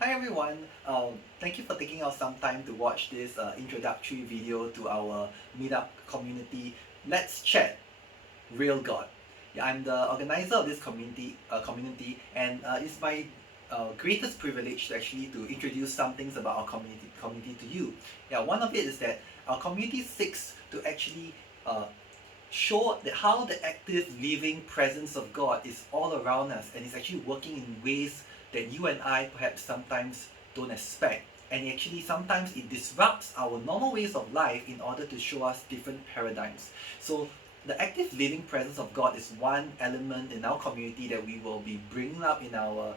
Hi everyone, thank you for taking out some time to watch this introductory video to our meetup community. Let's chat real God. Yeah, I'm the organizer of this community, and it's my greatest privilege to actually to introduce some things about our community to you. Yeah, one of it is that our community seeks to actually show that how the active living presence of God is all around us and is actually working in ways that you and I perhaps sometimes don't expect. And actually sometimes it disrupts our normal ways of life in order to show us different paradigms. So the active living presence of God is one element in our community that we will be bringing up in our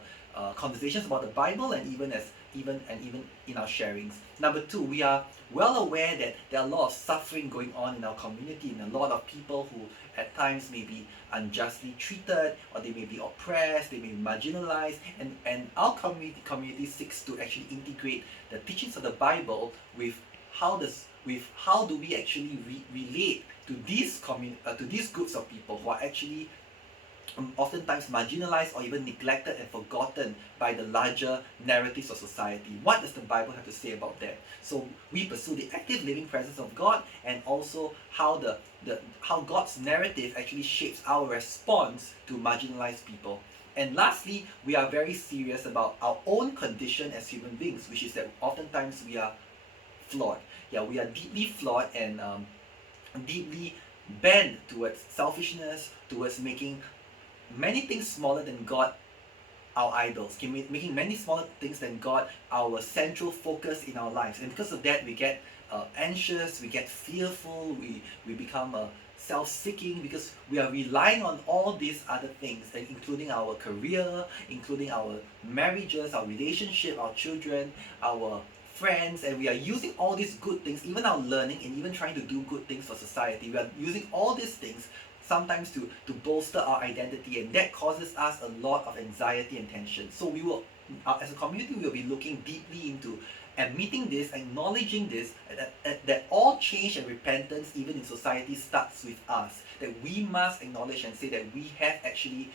conversations about the Bible and even in our sharings. Number two, we are well aware that there are a lot of suffering going on in our community and a lot of people who at times may be unjustly treated or they may be oppressed, they may be marginalized, and our community seeks to actually integrate the teachings of the Bible with how do we actually relate to to these groups of people who are actually oftentimes marginalized or even neglected and forgotten by the larger narratives of society. What does the Bible have to say about that? So we pursue the active living presence of God and also how how God's narrative actually shapes our response to marginalized people. And lastly, we are very serious about our own condition as human beings, which is that oftentimes we are flawed. Yeah, we are deeply flawed and deeply bent towards selfishness, towards making many things smaller than God our idols, making many smaller things than God our central focus in our lives. And because of that, we get anxious, we get fearful, we become self-seeking because we are relying on all these other things, and including our career, including our marriages, our relationship, our children, our friends, and we are using all these good things, even our learning and even trying to do good things for society. We are using all these things sometimes to bolster our identity, and that causes us a lot of anxiety and tension. So we will, as a community, we will be looking deeply into admitting this, acknowledging this, that all change and repentance, even in society, starts with us. That we must acknowledge and say that we have actually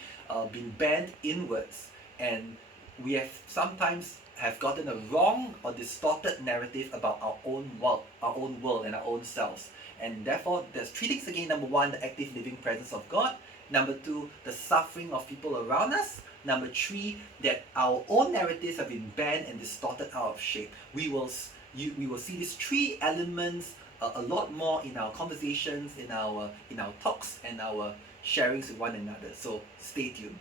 been bent inwards, and we have sometimes have gotten a wrong or distorted narrative about our own world and our own selves. And therefore, there's three things again. Number one, the active living presence of God. Number two, the suffering of people around us. Number three, that our own narratives have been bent and distorted out of shape. We will see these three elements a lot more in our conversations, in our talks, and our sharings with one another. So stay tuned.